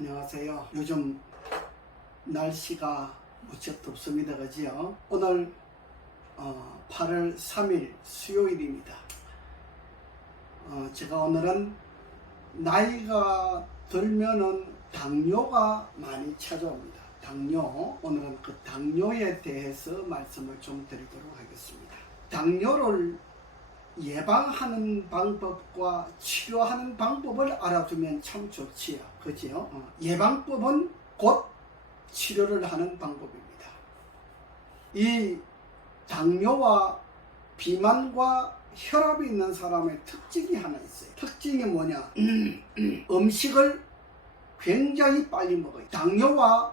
안녕하세요. 요즘 날씨가 무척 덥습니다. 그지요? 오늘 8월 3일 수요일입니다. 제가 오늘은 나이가 들면은 당뇨가 많이 찾아옵니다. 당뇨, 오늘은 그 당뇨에 대해서 말씀을 좀 드리도록 하겠습니다. 당뇨를 예방하는 방법과 치료하는 방법을 알아두면 참 좋지요. 그지요? 예방법은 곧 치료를 하는 방법입니다. 이 당뇨와 비만과 혈압이 있는 사람의 특징이 하나 있어요. 특징이 뭐냐? 음식을 굉장히 빨리 먹어요. 당뇨와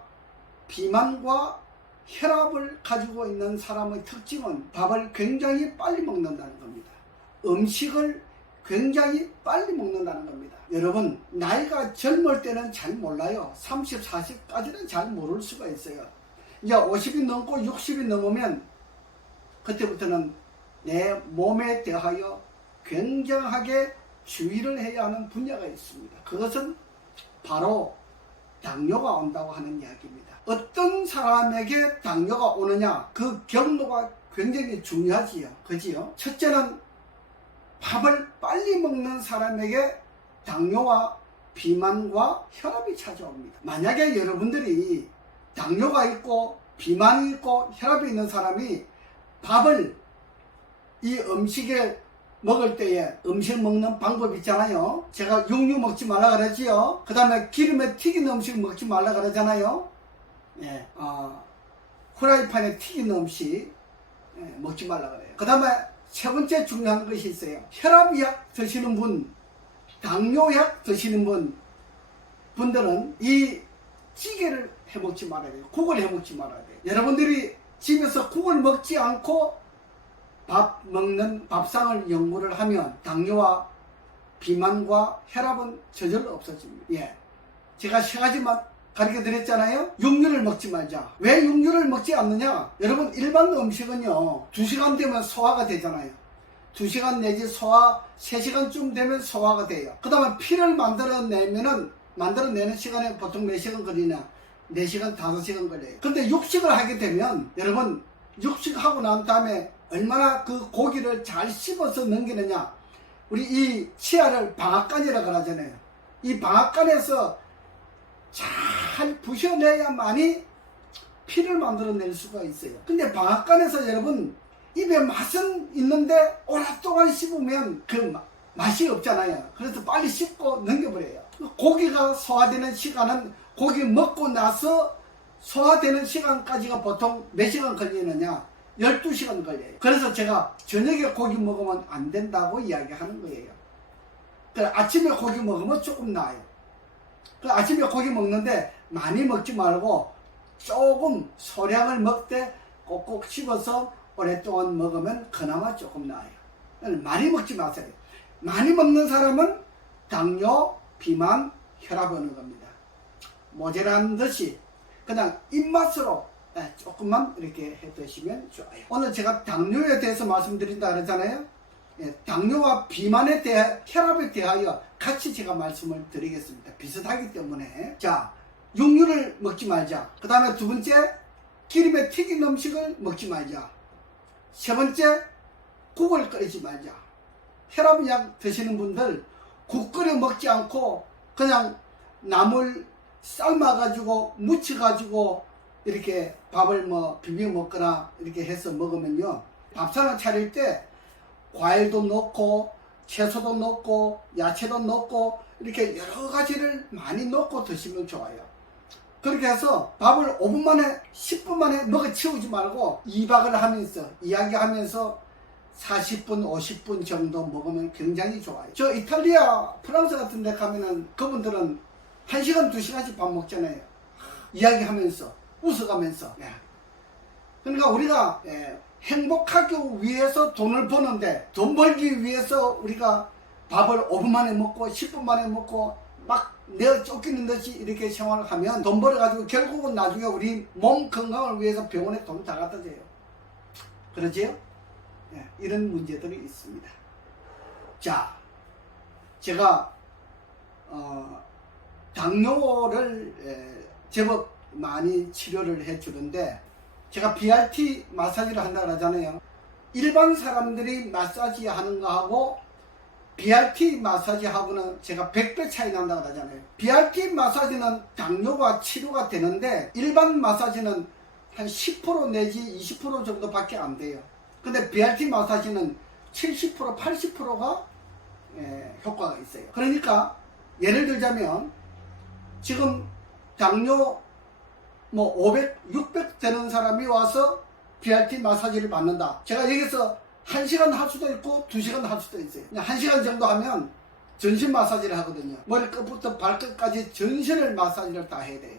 비만과 혈압을 가지고 있는 사람의 특징은 밥을 굉장히 빨리 먹는다는 겁니다. 음식을 굉장히 빨리 먹는다는 겁니다. 여러분, 나이가 젊을 때는 잘 몰라요. 30, 40까지는 잘 모를 수가 있어요. 이제 50이 넘고 60이 넘으면 그때부터는 내 몸에 대하여 굉장하게 주의를 해야 하는 분야가 있습니다. 그것은 바로 당뇨가 온다고 하는 이야기입니다. 어떤 사람에게 당뇨가 오느냐, 그 경로가 굉장히 중요하지요. 그지요? 첫째는 밥을 빨리 먹는 사람에게 당뇨와 비만과 혈압이 찾아옵니다. 만약에 여러분들이 당뇨가 있고 비만이 있고 혈압이 있는 사람이 밥을 이 음식에 먹을 때에 음식 먹는 방법 있잖아요. 제가 육류 먹지 말라 그러지요. 그 다음에 기름에 튀긴 음식 먹지 말라 그러잖아요. 예, 후라이팬에 튀긴 음식 먹지 말라 그래요. 그 다음에 세 번째 중요한 것이 있어요. 혈압약 드시는 분, 당뇨약 드시는 분들은 이 찌개를 해먹지 말아야 돼요. 국을 해먹지 말아야 돼요. 여러분들이 집에서 국을 먹지 않고 밥 먹는 밥상을 연구를 하면 당뇨와 비만과 혈압은 저절로 없어집니다. 예, 제가 세 가지만 가르쳐 드렸잖아요. 육류를 먹지 말자. 왜 육류를 먹지 않느냐? 여러분, 일반 음식은요 2시간 되면 소화가 되잖아요. 2시간 내지 3시간쯤 되면 소화가 돼요. 그 다음에 피를 만들어내는 시간에 보통 몇 시간 걸리냐? 4시간, 5시간 걸려요. 근데 육식을 하게 되면 여러분, 육식하고 난 다음에 얼마나 그 고기를 잘 씹어서 넘기느냐? 우리 이 치아를 방앗간이라고 하잖아요. 이 방앗간에서 잘 부셔내야만이 피를 만들어낼 수가 있어요. 근데 방앗간에서 여러분 입에 맛은 있는데 오랫동안 씹으면 그 맛이 없잖아요. 그래서 빨리 씹고 넘겨버려요. 고기가 소화되는 시간은 고기 먹고 나서 소화되는 시간까지가 보통 몇 시간 걸리느냐? 12시간 걸려요. 그래서 제가 저녁에 고기 먹으면 안 된다고 이야기하는 거예요. 아침에 고기 먹으면 조금 나아요. 아침에 고기 먹는데 많이 먹지 말고 조금 소량을 먹되 꼭꼭 씹어서 오랫동안 먹으면 그나마 조금 나아요. 많이 먹지 마세요. 많이 먹는 사람은 당뇨, 비만, 혈압 오는 겁니다. 모자란 듯이 그냥 입맛으로 조금만 이렇게 해 드시면 좋아요. 오늘 제가 당뇨에 대해서 말씀드린다 그러잖아요. 당뇨와 비만에 대해, 혈압에 대하여 같이 제가 말씀을 드리겠습니다. 비슷하기 때문에. 자, 육류를 먹지 말자. 그 다음에 두 번째, 기름에 튀긴 음식을 먹지 말자. 세 번째, 국을 끓이지 말자. 혈압약 드시는 분들 국 끓여 먹지 않고 그냥 나물 삶아가지고 무쳐가지고 이렇게 밥을 비벼 먹거나 이렇게 해서 먹으면요, 밥상을 차릴 때 과일도 넣고 채소도 넣고 야채도 넣고 이렇게 여러 가지를 많이 넣고 드시면 좋아요. 그렇게 해서 밥을 5분 만에 10분 만에 먹어 치우지 말고 2박을 하면서 이야기하면서 40분 50분 정도 먹으면 굉장히 좋아요. 저 이탈리아 프랑스 같은 데 가면은 그분들은 1시간 2시간씩 밥 먹잖아요. 이야기하면서 웃어가면서. 그러니까 우리가 행복하기 위해서 돈을 버는데 돈 벌기 위해서 우리가 밥을 5분 만에 먹고 10분 만에 먹고 막 내어 쫓기는 듯이 이렇게 생활을 하면 돈 벌어가지고 결국은 나중에 우리 몸 건강을 위해서 병원에 돈 다 갖다 줘요. 그러지요? 이런 문제들이 있습니다. 자, 제가 당뇨를 제법 많이 치료를 해주는데, 제가 BRT 마사지를 한다고 하잖아요. 일반 사람들이 마사지 하는 거하고 BRT 마사지하고는 제가 100배 차이 난다고 하잖아요. BRT 마사지는 당뇨가 치료가 되는데 일반 마사지는 한 10% 내지 20% 정도밖에 안 돼요. 근데 BRT 마사지는 70% 80%가 효과가 있어요. 그러니까 예를 들자면 지금 당뇨 뭐 500, 600 되는 사람이 와서 BRT 마사지를 받는다. 제가 여기서 1시간 할 수도 있고 2시간 할 수도 있어요. 그냥 1시간 정도 하면 전신 마사지를 하거든요. 머리 끝부터 발끝까지 전신을 마사지를 다 해야 돼요.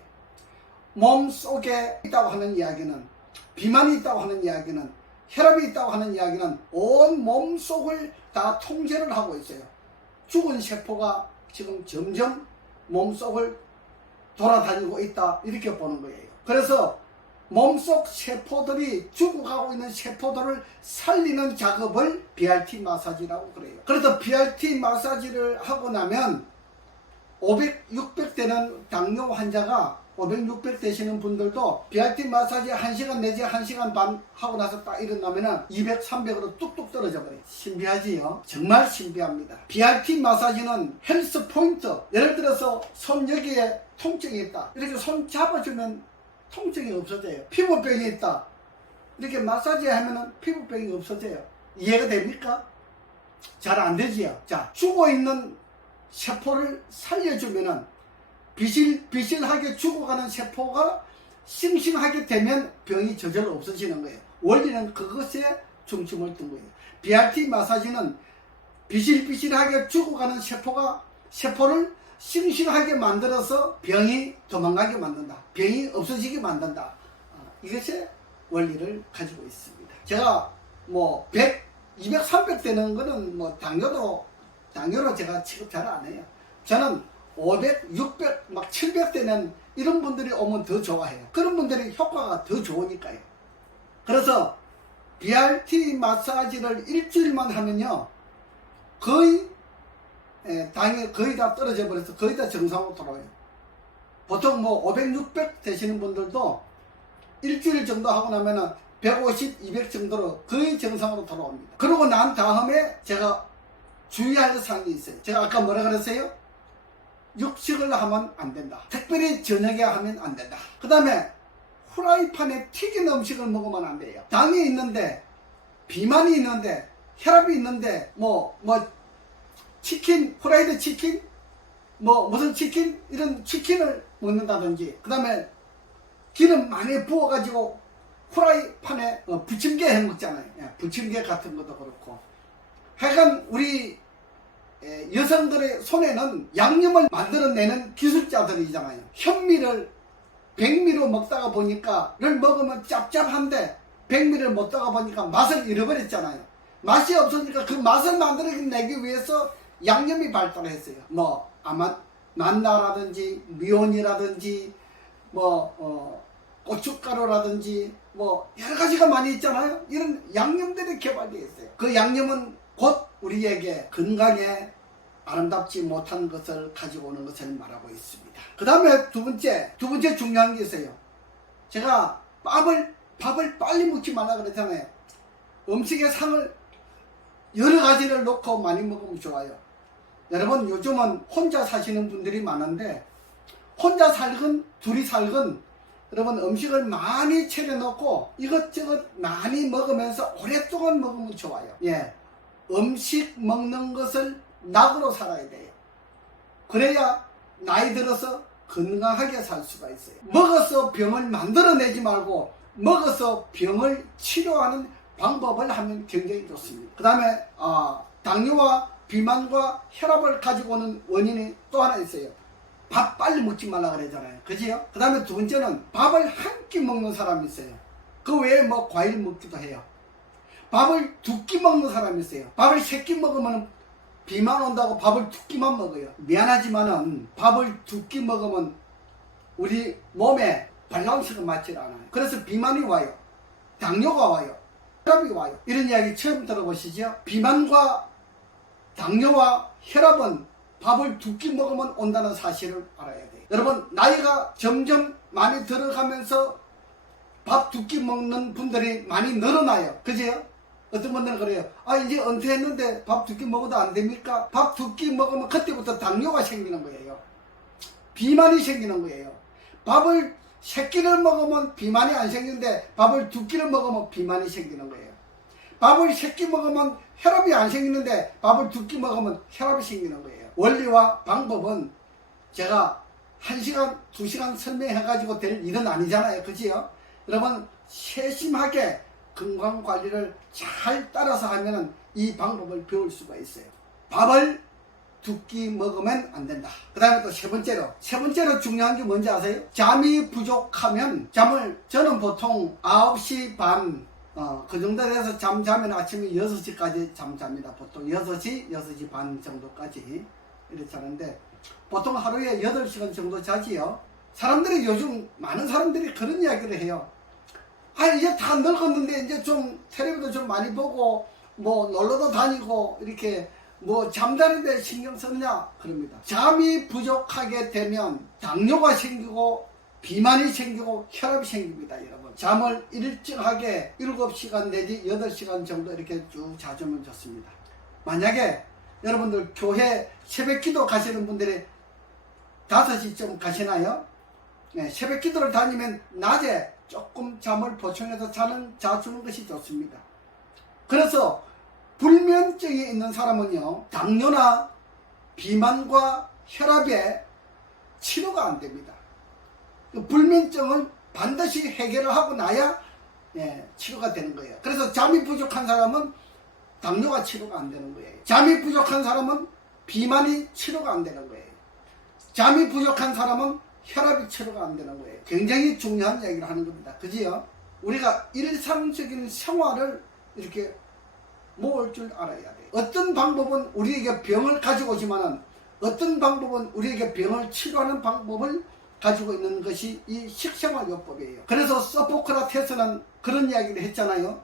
몸 속에 있다고 하는 이야기는, 비만이 있다고 하는 이야기는, 혈압이 있다고 하는 이야기는 온 몸 속을 다 통제를 하고 있어요. 죽은 세포가 지금 점점 몸 속을 돌아다니고 있다, 이렇게 보는 거예요. 그래서 몸속 세포들이 죽어가고 있는 세포들을 살리는 작업을 BRT 마사지라고 그래요. 그래서 BRT 마사지를 하고 나면 500, 600 되는 당뇨 환자가 500, 600 되시는 분들도 BRT 마사지 1시간 내지 1시간 반 하고 나서 딱 일어나면은 200, 300으로 뚝뚝 떨어져 버려요. 신비하지요? 정말 신비합니다. BRT 마사지는 헬스 포인트, 예를 들어서 손 여기에 통증이 있다, 이렇게 손 잡아주면 통증이 없어져요. 피부병이 있다, 이렇게 마사지 하면은 피부병이 없어져요. 이해가 됩니까? 잘 안 되지요. 자, 죽어있는 세포를 살려주면은 비실비실하게 죽어가는 세포가 싱싱하게 되면 병이 저절로 없어지는 거예요. 원리는 그것에 중심을 둔 거예요. BRT 마사지는 비실비실하게 죽어가는 세포를 싱싱하게 만들어서 병이 도망가게 만든다, 병이 없어지게 만든다. 이것의 원리를 가지고 있습니다. 제가 뭐 100, 200, 300 되는 거는 뭐 당뇨로 제가 취급 잘 안 해요. 저는 500, 600, 막 700 되는 이런 분들이 오면 더 좋아해요. 그런 분들이 효과가 더 좋으니까요. 그래서 BRT 마사지를 일주일만 하면요, 거의 당이 거의 다 떨어져 버려서 거의 다 정상으로 돌아와요. 보통 뭐 500, 600 되시는 분들도 일주일 정도 하고 나면은 150, 200 정도로 거의 정상으로 돌아옵니다. 그러고 난 다음에 제가 주의할 사항이 있어요. 제가 아까 뭐라 그랬어요? 육식을 하면 안 된다. 특별히 저녁에 하면 안 된다. 그 다음에 후라이팬에 튀긴 음식을 먹으면 안 돼요. 당이 있는데, 비만이 있는데, 혈압이 있는데, 치킨, 후라이드 치킨, 무슨 치킨, 이런 치킨을 먹는다든지, 그 다음에 기름 많이 부어가지고 후라이팬에 부침개 해 먹잖아요. 부침개 같은 것도 그렇고. 하여간 우리 여성들의 손에는 양념을 만들어내는 기술자들이잖아요. 현미를 백미로 먹다가 보니까 를 먹으면 짭짭한데 백미를 먹다가 보니까 맛을 잃어버렸잖아요. 맛이 없으니까 그 맛을 만들어내기 위해서 양념이 발달했어요. 만나라든지 미온이라든지 고춧가루라든지 여러 가지가 많이 있잖아요. 이런 양념들이 개발되어 있어요. 그 양념은 곧 우리에게 건강에 아름답지 못한 것을 가지고 오는 것을 말하고 있습니다. 그 다음에 두 번째 중요한 게 있어요. 제가 밥을 빨리 먹지 말라 그랬잖아요. 음식의 상을 여러 가지를 넣고 많이 먹으면 좋아요. 여러분, 요즘은 혼자 사시는 분들이 많은데, 혼자 살건 둘이 살건 여러분 음식을 많이 차려놓고 이것저것 많이 먹으면서 오랫동안 먹으면 좋아요. 음식 먹는 것을 낙으로 살아야 돼요. 그래야 나이 들어서 건강하게 살 수가 있어요. 먹어서 병을 만들어내지 말고 먹어서 병을 치료하는 방법을 하면 굉장히 좋습니다. 그 다음에 당뇨와 비만과 혈압을 가지고 오는 원인이 또 하나 있어요. 밥 빨리 먹지 말라 그러잖아요. 그지요? 그 다음에 두 번째는 밥을 한 끼 먹는 사람이 있어요. 그 외에 과일 먹기도 해요. 밥을 두 끼 먹는 사람이 있어요. 밥을 세 끼 먹으면 비만 온다고 밥을 두 끼만 먹어요. 미안하지만은 밥을 두 끼 먹으면 우리 몸에 밸런스가 맞지 않아요. 그래서 비만이 와요. 당뇨가 와요. 혈압이 와요. 이런 이야기 처음 들어보시죠? 비만과 당뇨와 혈압은 밥을 두 끼 먹으면 온다는 사실을 알아야 돼요. 여러분, 나이가 점점 많이 들어가면서 밥 두 끼 먹는 분들이 많이 늘어나요. 그죠? 어떤 분들은 그래요. 아, 이제 은퇴했는데 밥 두 끼 먹어도 안 됩니까? 밥 두 끼 먹으면 그때부터 당뇨가 생기는 거예요. 비만이 생기는 거예요. 밥을 세 끼를 먹으면 비만이 안 생기는데 밥을 두 끼를 먹으면 비만이 생기는 거예요. 밥을 세 끼 먹으면 혈압이 안 생기는데 밥을 두 끼 먹으면 혈압이 생기는 거예요. 원리와 방법은 제가 1시간, 2시간 설명해가지고 될 일은 아니잖아요. 그지요? 여러분, 세심하게 건강관리를 잘 따라서 하면 이 방법을 배울 수가 있어요. 밥을 두 끼 먹으면 안 된다. 그 다음에 또 세 번째로 중요한 게 뭔지 아세요? 잠이 부족하면 저는 보통 9시 반 그 정도 돼서 잠자면 아침에 6시까지 잠잡니다. 보통 6시 반 정도까지 이렇게 자는데 보통 하루에 8시간 정도 자지요. 사람들이 요즘 많은 사람들이 그런 이야기를 해요. 아, 이제 다 늙었는데 이제 좀 텔레비도 좀 많이 보고 뭐 놀러도 다니고 이렇게 뭐 잠자는데 신경 쓰느냐 그럽니다. 잠이 부족하게 되면 당뇨가 생기고 비만이 생기고 혈압이 생깁니다. 여러분, 잠을 일정하게 7시간 내지 8시간 정도 이렇게 쭉 자주면 좋습니다. 만약에 여러분들 교회 새벽기도 가시는 분들이 5시쯤 가시나요? 네, 새벽기도를 다니면 낮에 조금 잠을 보충해서 자주는 것이 좋습니다. 그래서 불면증이 있는 사람은요, 당뇨나 비만과 혈압에 치료가 안 됩니다. 불면증을 반드시 해결을 하고 나야 치료가 되는 거예요. 그래서 잠이 부족한 사람은 당뇨가 치료가 안 되는 거예요. 잠이 부족한 사람은 비만이 치료가 안 되는 거예요. 잠이 부족한 사람은 혈압이 치료가 안 되는 거예요. 굉장히 중요한 얘기를 하는 겁니다. 그지요? 우리가 일상적인 생활을 이렇게 모을 줄 알아야 돼요. 어떤 방법은 우리에게 병을 가지고 오지만은 어떤 방법은 우리에게 병을 치료하는 방법을 가지고 있는 것이 이 식생활요법이에요. 그래서 소포크라테스는 그런 이야기를 했잖아요.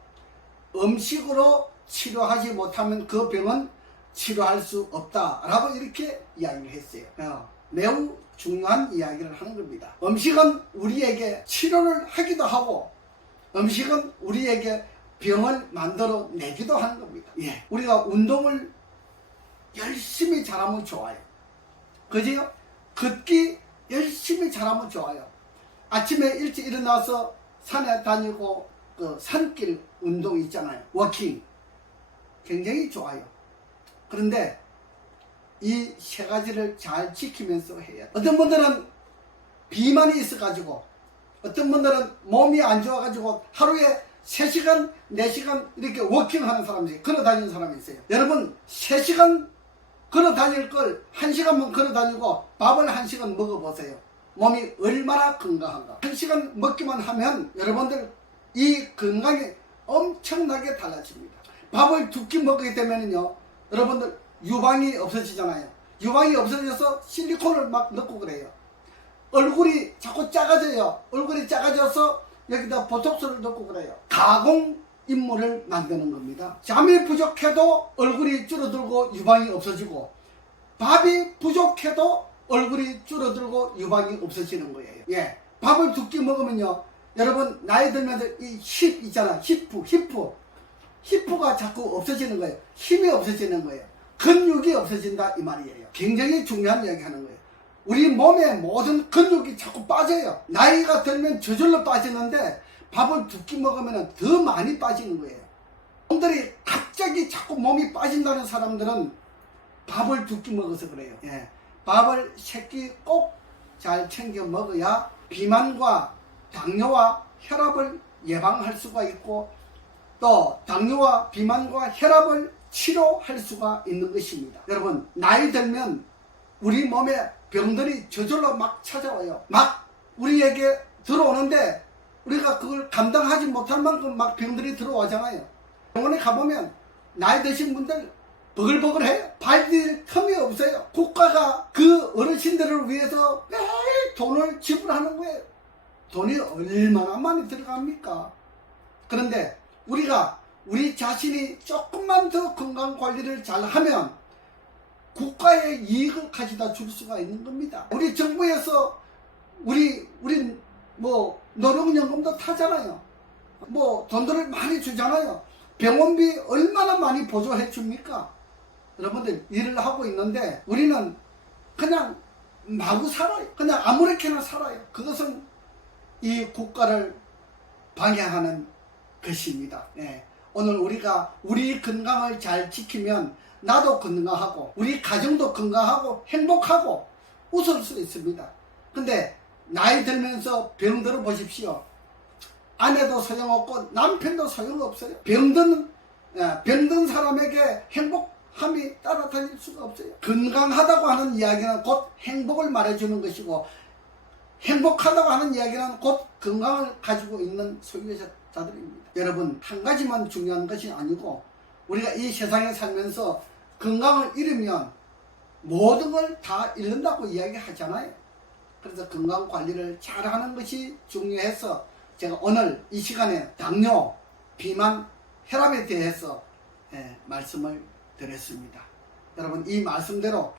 음식으로 치료하지 못하면 그 병은 치료할 수 없다라고 이렇게 이야기를 했어요. 매우 중요한 이야기를 하는 겁니다. 음식은 우리에게 치료를 하기도 하고 음식은 우리에게 병을 만들어 내기도 하는 겁니다. 우리가 운동을 열심히 잘하면 좋아요. 그지요? 걷기 열심히 잘하면 좋아요. 아침에 일찍 일어나서 산에 다니고 그 산길 운동 있잖아요. 워킹 굉장히 좋아요. 그런데 이 세 가지를 잘 지키면서 해야 돼요. 어떤 분들은 비만이 있어가지고 어떤 분들은 몸이 안 좋아가지고 하루에 3시간, 4시간 이렇게 워킹하는 사람이 걸어 다니는 사람이 있어요. 여러분 3시간 걸어 다닐 걸 1시간만 걸어 다니고 밥을 1시간 먹어보세요. 몸이 얼마나 건강한가. 1시간 먹기만 하면 여러분들 이 건강이 엄청나게 달라집니다. 밥을 두 끼 먹게 되면요 여러분들 유방이 없어지잖아요. 유방이 없어져서 실리콘을 막 넣고 그래요. 얼굴이 자꾸 작아져요. 얼굴이 작아져서 여기다 보톡스를 넣고 그래요. 가공 인물을 만드는 겁니다. 잠이 부족해도 얼굴이 줄어들고 유방이 없어지고 밥이 부족해도 얼굴이 줄어들고 유방이 없어지는 거예요. 밥을 두 끼 먹으면요 여러분 나이 들면서 이 힙 있잖아. 히프가 자꾸 없어지는 거예요. 힘이 없어지는 거예요. 근육이 없어진다 이 말이에요. 굉장히 중요한 이야기 하는 거예요. 우리 몸의 모든 근육이 자꾸 빠져요. 나이가 들면 저절로 빠지는데 밥을 두 끼 먹으면 더 많이 빠지는 거예요. 사람들이 갑자기 자꾸 몸이 빠진다는 사람들은 밥을 두 끼 먹어서 그래요. 밥을 세 끼 꼭 잘 챙겨 먹어야 비만과 당뇨와 혈압을 예방할 수가 있고 또 당뇨와 비만과 혈압을 치료할 수가 있는 것입니다. 여러분 나이 들면 우리 몸에 병들이 저절로 막 찾아와요. 막 우리에게 들어오는데 우리가 그걸 감당하지 못할 만큼 막 병들이 들어오잖아요. 병원에 가보면 나이 드신 분들 버글버글해요. 발딜 틈이 없어요. 국가가 그 어르신들을 위해서 매일 돈을 지불하는 거예요. 돈이 얼마나 많이 들어갑니까? 그런데 우리가 우리 자신이 조금만 더 건강관리를 잘하면 국가의 이익을 가져다 줄 수가 있는 겁니다. 우리 정부에서 우리 뭐 노령연금도 타잖아요. 뭐 돈들을 많이 주잖아요. 병원비 얼마나 많이 보조해 줍니까? 여러분들 일을 하고 있는데 우리는 그냥 마구 살아요. 그냥 아무렇게나 살아요. 그것은 이 국가를 방해하는 것입니다. 네. 오늘 우리가 우리 건강을 잘 지키면 나도 건강하고 우리 가정도 건강하고 행복하고 웃을 수 있습니다. 근데 나이 들면서 병들어 보십시오. 아내도 소용없고 남편도 소용없어요. 병든 사람에게 행복함이 따라다닐 수가 없어요. 건강하다고 하는 이야기는 곧 행복을 말해주는 것이고 행복하다고 하는 이야기는 곧 건강을 가지고 있는 소유자들입니다. 여러분, 한 가지만 중요한 것이 아니고 우리가 이 세상에 살면서 건강을 잃으면 모든 걸 다 잃는다고 이야기하잖아요. 그래서 건강 관리를 잘하는 것이 중요해서 제가 오늘 이 시간에 당뇨, 비만, 혈압에 대해서 말씀을 드렸습니다. 여러분, 이 말씀대로